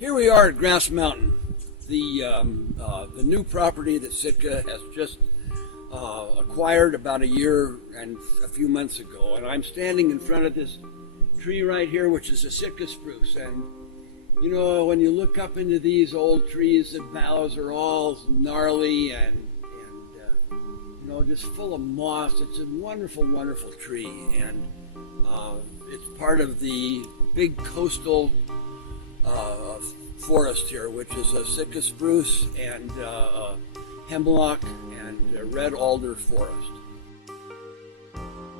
Here we are at Grass Mountain, the new property that Sitka has just acquired about a year and a few months ago. And I'm standing in front of this tree right here, which is a Sitka spruce. And you know, when you look up into these old trees, the boughs are all gnarly and you know, just full of moss. It's a wonderful, wonderful tree, and it's part of the big coastal forest here, which is a Sitka spruce and hemlock and red alder forest.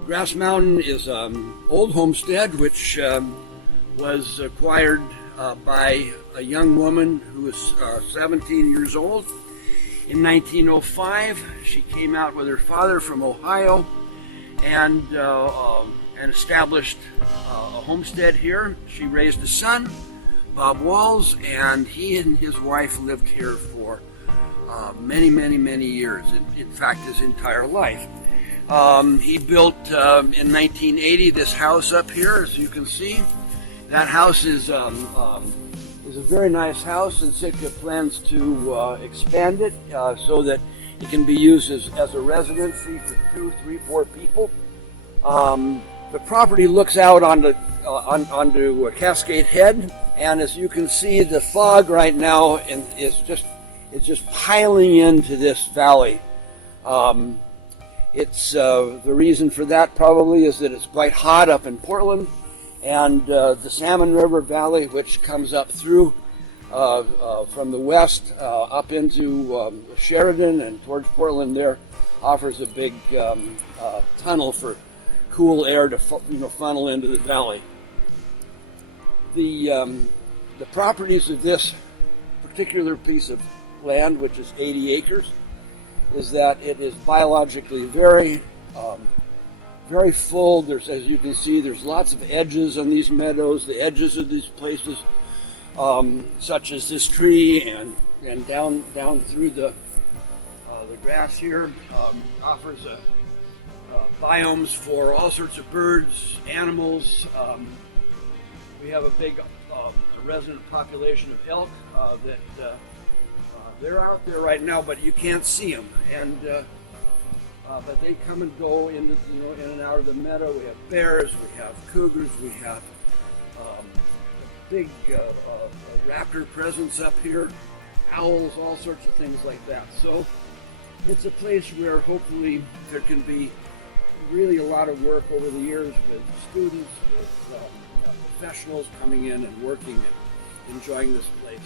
Grass Mountain is an old homestead which was acquired by a young woman who was 17 years old. In 1905, she came out with her father from Ohio and established a homestead here. She raised a son, Bob Walls, and he and his wife lived here for many, many, many years. In fact, his entire life. He built in 1980 this house up here, as you can see. That house is a very nice house, and Sitka plans to expand it so that it can be used as a residency for 2, 3, 4 people. The property looks out onto Cascade Head, and as you can see, the fog right now is just piling into this valley. It's the reason for that probably is that it's quite hot up in Portland, and the Salmon River Valley, which comes up through from the west up into Sheridan and towards Portland, there offers a big tunnel for cool air to funnel into the valley. The properties of this particular piece of land, which is 80 acres, is that it is biologically very full. There's, as you can see, there's lots of edges on these meadows, the edges of these places, such as this tree and down through the grass here, offers biomes for all sorts of birds, animals. We have a big resident population of elk that they're out there right now, but you can't see them, and but they come and go in and out of the meadow. We have bears, we have cougars, we have a big raptor presence up here, owls, all sorts of things like that. So it's a place where hopefully there can be really a lot of work over the years with students, with professionals coming in and working and enjoying this place.